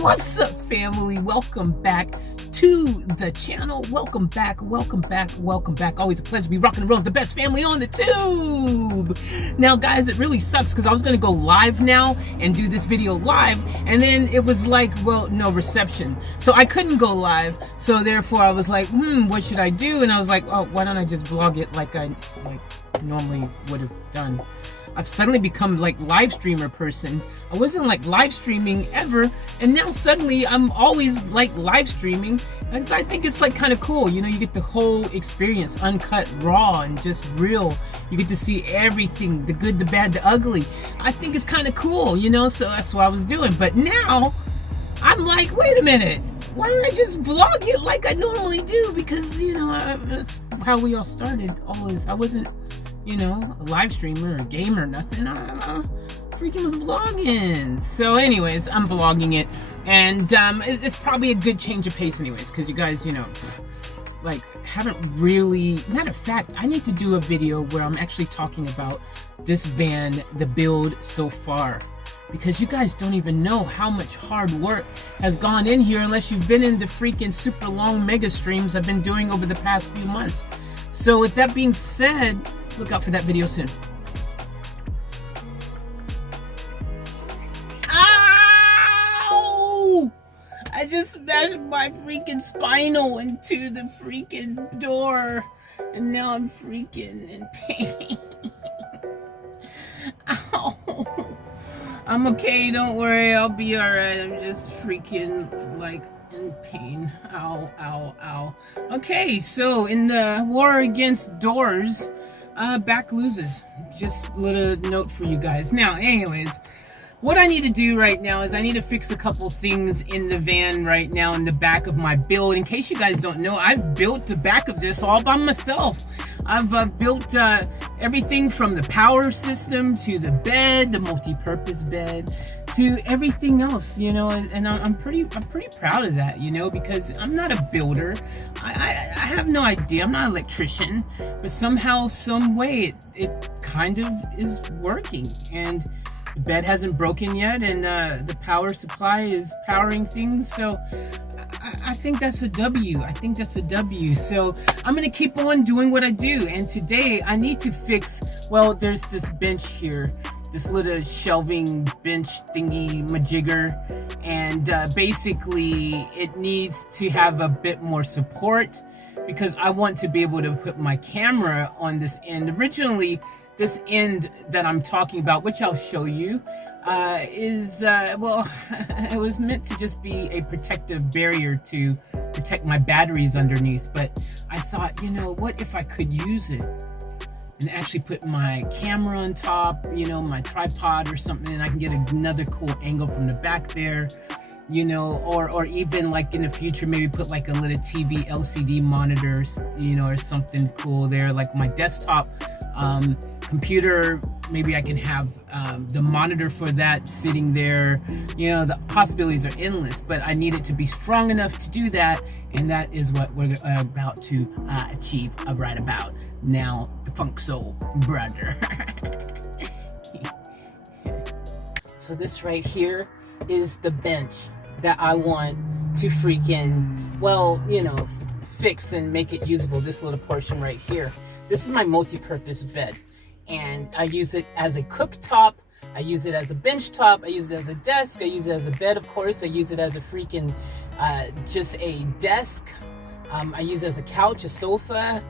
What's up, family? Welcome back to the channel. Welcome back. Always a pleasure to be rocking and rolling with the best family on the tube. Now, guys, it really sucks because I was going to go live now and do this video live, and then it was like, well, no reception. So I couldn't go live. So therefore, I was like, what should I do? And I was like, oh, why don't I just vlog it like I normally would have done. I've suddenly become like live streamer person. I wasn't like live streaming ever, and now suddenly I'm always like live streaming. And I think it's like kind of cool, you know. You get the whole experience, uncut, raw, and just real. You get to see everything, the good, the bad, the ugly. I think it's kind of cool, you know. So that's what I was doing. But now I'm like, wait a minute, why don't I just vlog it like I normally do? Because, you know, that's how we all started. Always, I wasn't, you know, a live streamer or a gamer or nothing. I freaking was vlogging. So anyways, I'm vlogging it, and it's probably a good change of pace anyways, because you guys, you know, like, haven't really, matter of fact, I need to do a video where I'm actually talking about this van, the build so far, because you guys don't even know how much hard work has gone in here unless you've been in the freaking super long mega streams I've been doing over the past few months. So with that being said, look out for that video soon. Ow! I just smashed my freaking spinal into the freaking door, and now I'm freaking in pain. Ow! I'm okay, don't worry, I'll be alright. I'm just freaking like in pain. Ow, ow, ow. Okay, so in the war against doors, back loses. Just a little note for you guys. Now, anyways, what I need to do right now is I need to fix a couple things in the van right now in the back of my build. In case you guys don't know, I've built the back of this all by myself. I've built everything from the power system to the bed, the multi-purpose bed, to everything else, you know, and I'm pretty proud of that, you know, because I'm not a builder. I have no idea. I'm not an electrician, but somehow, some way, it kind of is working, and the bed hasn't broken yet, and the power supply is powering things. So I think that's a W. I think that's a W. So I'm gonna keep on doing what I do, and today I need to fix. Well, there's this bench here. This little shelving bench thingy majigger, and basically it needs to have a bit more support because I want to be able to put my camera on this end. Originally, this end that I'm talking about, which I'll show you, is well, it was meant to just be a protective barrier to protect my batteries underneath, but I thought, you know, what if I could use it and actually put my camera on top, you know, my tripod or something, and I can get another cool angle from the back there, you know, or even like in the future, maybe put like a little TV LCD monitor, you know, or something cool there, like my desktop computer. Maybe I can have the monitor for that sitting there. You know, the possibilities are endless, but I need it to be strong enough to do that, and that is what we're about to achieve right about now, the Funk Soul brother. So this right here is the bench that I want to freaking, well, you know, fix and make it usable. This little portion right here. This is my multi-purpose bed, and I use it as a cooktop. I use it as a bench top. I use it as a desk. I use it as a bed, of course. I use it as a freaking, just a desk. I use it as a couch, a sofa.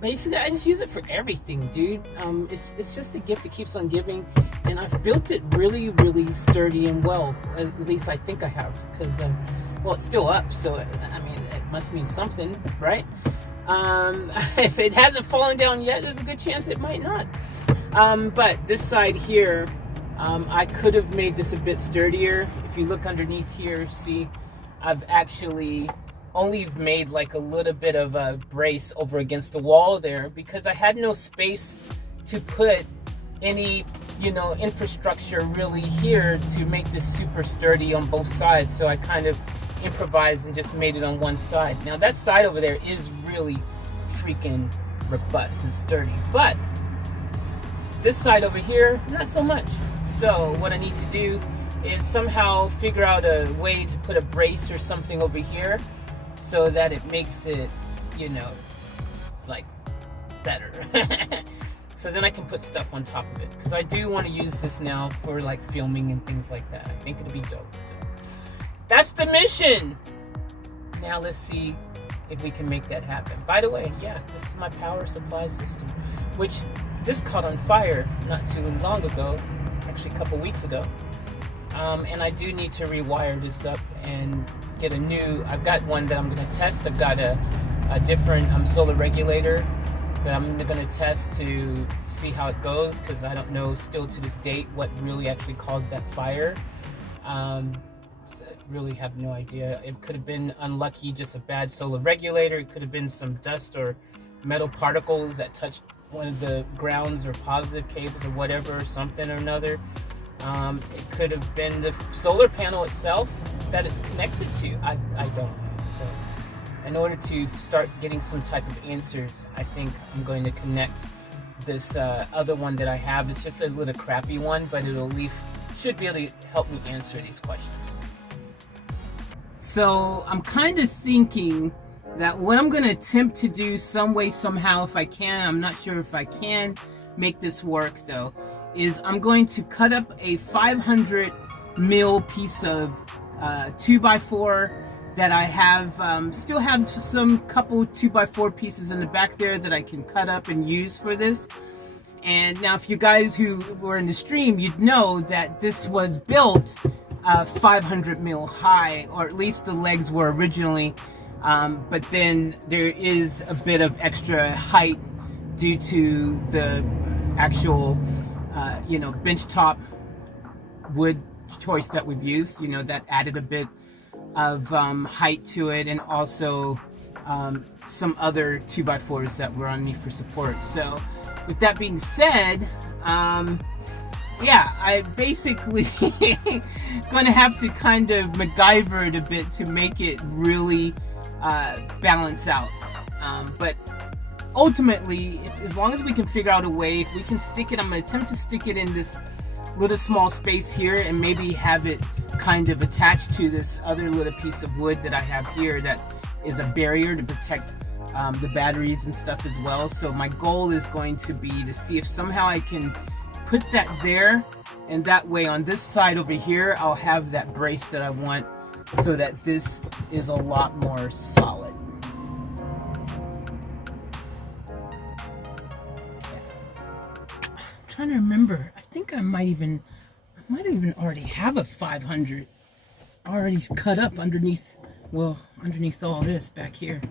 Basically, I just use it for everything, dude. It's just a gift that keeps on giving, and I've built it really, really sturdy and well. At least I think I have, because, well, it's still up, so, I mean, it must mean something, right? If it hasn't fallen down yet, there's a good chance it might not. But this side here, I could have made this a bit sturdier. If you look underneath here, see, I've actually only made like a little bit of a brace over against the wall there because I had no space to put any, you know, infrastructure really here to make this super sturdy on both sides. So I kind of improvised and just made it on one side. Now that side over there is really freaking robust and sturdy, but this side over here, not so much. So what I need to do is somehow figure out a way to put a brace or something over here so that it makes it, you know, like better. So then I can put stuff on top of it, because I do want to use this now for like filming and things like that. I think it'll be dope. So that's the mission. Now let's see if we can make that happen. By the way, yeah, this is my power supply system, which this caught on fire not too long ago, actually a couple weeks ago. And I do need to rewire this up and get a new, I've got one that I'm going to test. I've got a different solar regulator that I'm going to test to see how it goes, because I don't know still to this date what really actually caused that fire. Really have no idea. It could have been unlucky, just a bad solar regulator. It could have been some dust or metal particles that touched one of the grounds or positive cables or whatever, something or another. It could have been the solar panel itself that it's connected to. I don't know. So in order to start getting some type of answers, I think I'm going to connect this other one that I have. It's just a little crappy one, but it'll at least should be able to help me answer these questions. So I'm kind of thinking that what I'm going to attempt to do some way, somehow, if I can, I'm not sure if I can make this work though, is I'm going to cut up a 500 mil piece of 2x4 that I have, still have some couple 2x4 pieces in the back there that I can cut up and use for this. And now if you guys who were in the stream, you'd know that this was built 500 mil high, or at least the legs were originally, but then there is a bit of extra height due to the actual you know, bench top wood choice that we've used. You know, that added a bit of height to it, and also some other 2x4s that were underneath for support. So with that being said, yeah, I basically going to have to kind of MacGyver it a bit to make it really balance out. But ultimately, as long as we can figure out a way, if we can stick it, I'm going to attempt to stick it in this little small space here and maybe have it kind of attached to this other little piece of wood that I have here that is a barrier to protect the batteries and stuff as well. So my goal is going to be to see if somehow I can put that there, and that way on this side over here I'll have that brace that I want, so that this is a lot more solid. I'm trying to remember, I think I might even already have a 500 already cut up underneath, well, underneath all this back here,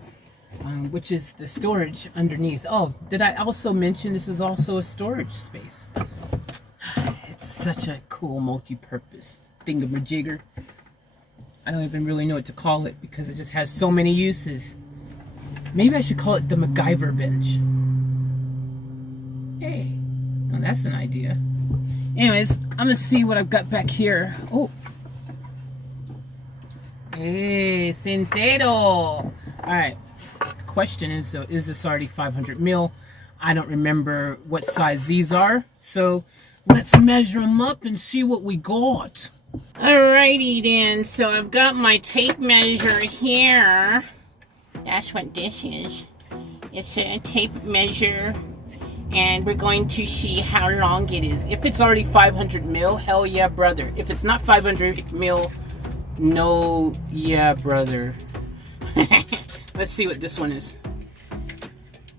which is the storage underneath. Oh, did I also mention this is also a storage space? It's such a cool multi-purpose thingamajigger. I don't even really know what to call it because it just has so many uses. Maybe I should call it the MacGyver bench. Hey, well, that's an idea. Anyways, I'm gonna see what I've got back here. Oh, hey, sincero. All right. The question is, so is this already 500 mil? I don't remember what size these are, so let's measure them up and see what we got. Alrighty then, so I've got my tape measure here. That's what this is. It's a tape measure, and we're going to see how long it is. If it's already 500 mil, hell yeah, brother. If it's not 500 mil, no, yeah, brother. Let's see what this one is.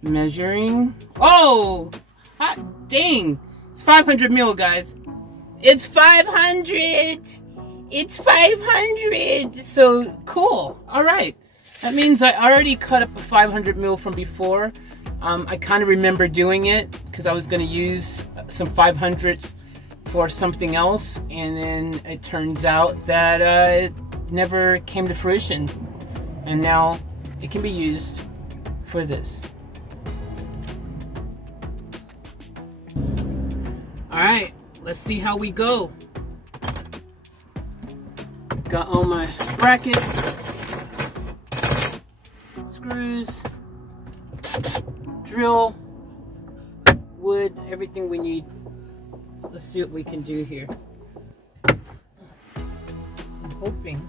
Measuring. Oh, hot dang. It's 500 mil, guys. It's 500. It's 500. So cool. All right. That means I already cut up a 500 mil from before. I kind of remember doing it because I was going to use some 500s for something else, and then it turns out that it never came to fruition, and now it can be used for this. All right, let's see how we go. Got all my brackets, screws, drill, wood, everything we need. Let's see what we can do here. hoping.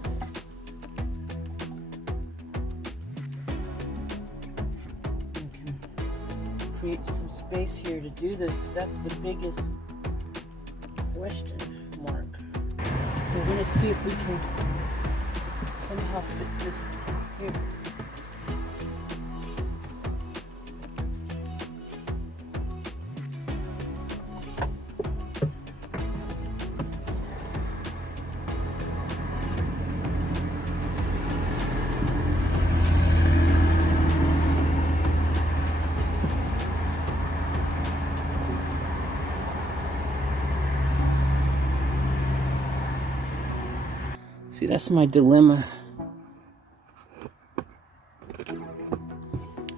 We can create some space here to do this. That's the biggest question mark. So we're going to see if we can somehow fit this here. See, that's my dilemma.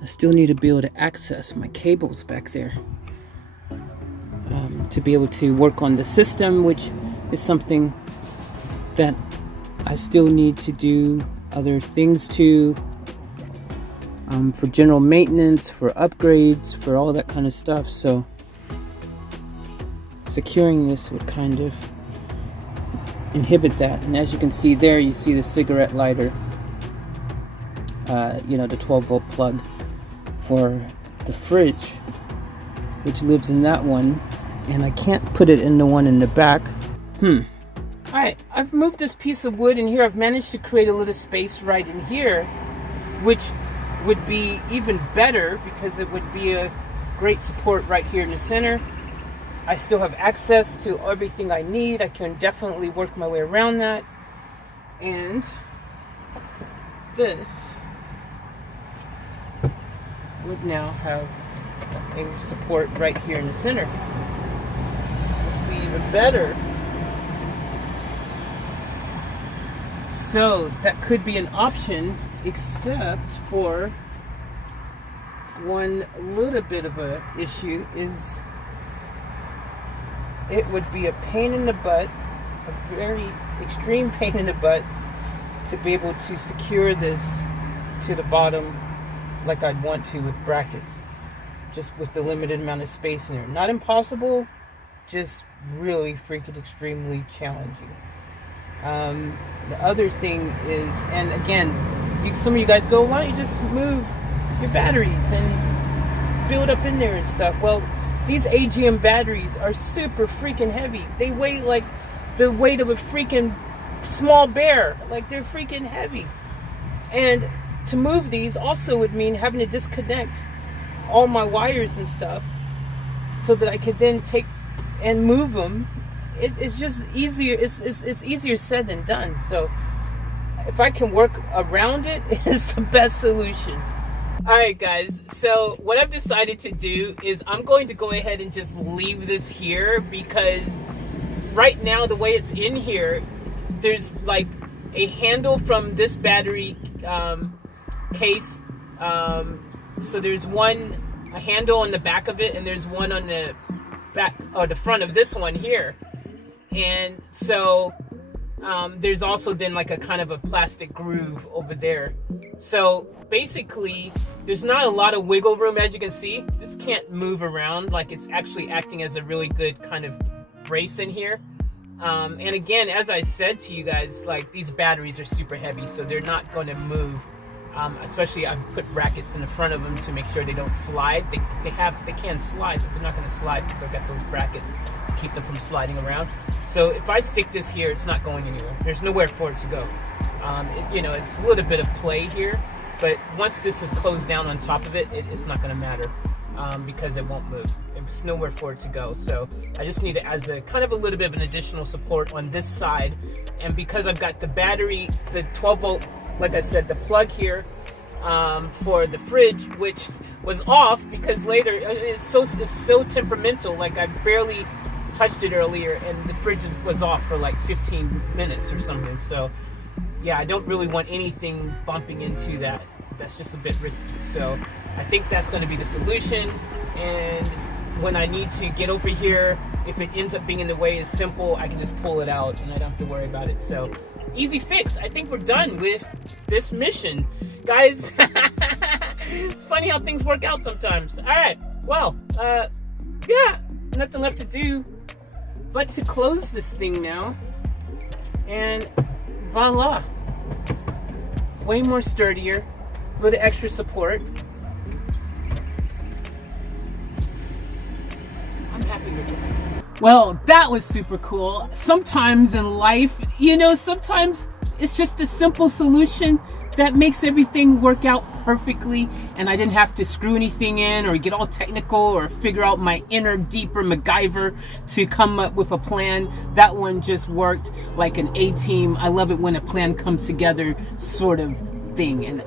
I still need to be able to access my cables back there to be able to work on the system, which is something that I still need to do other things to, for general maintenance, for upgrades, for all that kind of stuff. So securing this would kind of inhibit that. And as you can see there, you see the cigarette lighter, you know, the 12-volt plug for the fridge, which lives in that one, and I can't put it in the one in the back. Alright, I've moved this piece of wood in here. I've managed to create a little space right in here, which would be even better because it would be a great support right here in the center. I still have access to everything I need. I can definitely work my way around that. And this would now have a support right here in the center. Which would be even better. So that could be an option, except for one little bit of a issue is it would be a pain in the butt, a very extreme pain in the butt, to be able to secure this to the bottom like I'd want to with brackets, just with the limited amount of space in there. Not impossible, just really freaking extremely challenging. The other thing is, and again, some of you guys go, why don't you just move your batteries and build up in there and stuff? Well, these AGM batteries are super freaking heavy. They weigh like the weight of a freaking small bear. Like, they're freaking heavy. And to move these also would mean having to disconnect all my wires and stuff so that I could then take and move them. It's just easier. It's easier said than done. So if I can work around it, it's the best solution. Alright guys, so what I've decided to do is I'm going to go ahead and just leave this here, because right now the way it's in here, there's like a handle from this battery case. So there's a handle on the back of it, and there's one on the back or the front of this one here. And so there's also then like a kind of a plastic groove over there. So basically there's not a lot of wiggle room. As you can see, this can't move around. Like, it's actually acting as a really good kind of brace in here. And again, as I said to you guys, like, these batteries are super heavy, so they're not going to move. Especially I've put brackets in the front of them to make sure they don't slide. They can slide, but they're not going to slide because I've got those brackets to keep them from sliding around. So if I stick this here, it's not going anywhere. There's nowhere for it to go. You know, it's a little bit of play here, but once this is closed down on top of it, it's not going to matter because it won't move. There's nowhere for it to go. So I just need it as a kind of a little bit of an additional support on this side. And because I've got the battery, the 12-volt, like I said, the plug here for the fridge, which was off because later it's so temperamental. Like, I barely touched it earlier, and the fridge was off for like 15 minutes or something. So yeah, I don't really want anything bumping into that. That's just a bit risky. So I think that's going to be the solution. And when I need to get over here, if it ends up being in the way, it's simple. I can just pull it out and I don't have to worry about it. So easy fix. I think we're done with this mission, guys. It's funny how things work out sometimes. All right, well, yeah, nothing left to do but to close this thing now and voila. Way more sturdier, a little extra support. I'm happy with it. Well, that was super cool. Sometimes in life, you know, sometimes it's just a simple solution that makes everything work out perfectly, and I didn't have to screw anything in or get all technical or figure out my inner deeper MacGyver to come up with a plan. That one just worked like an A-team. I love it when a plan comes together sort of thing, and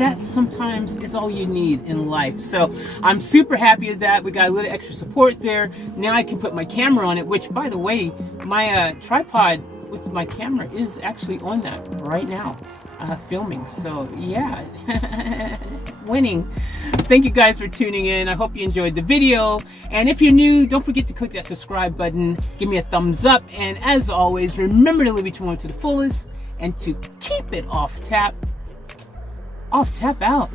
that sometimes is all you need in life. So I'm super happy with that. We got a little extra support there. Now I can put my camera on it, which, by the way, my tripod with my camera is actually on that right now, filming. So yeah, winning. Thank you guys for tuning in. I hope you enjoyed the video, and if you're new, don't forget to click that subscribe button, give me a thumbs up, and as always, remember to live each moment to the fullest and to keep it off tap out.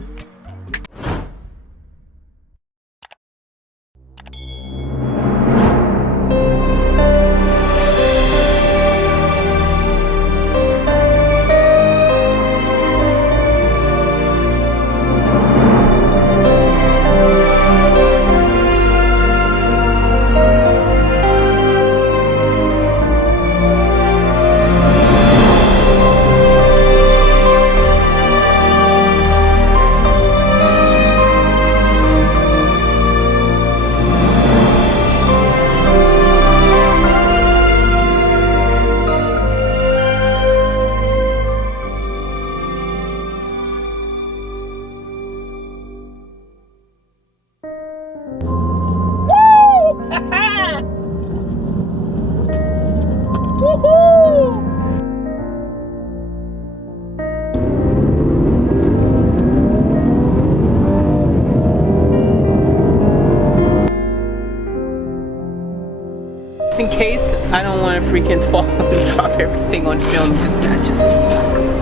In case I don't want to freaking fall and drop everything on film, that just sucks.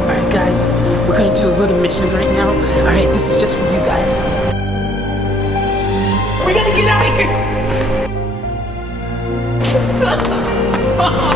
Alright guys, we're gonna do a little mission right now. Alright, this is just for you guys. We gotta get out of here!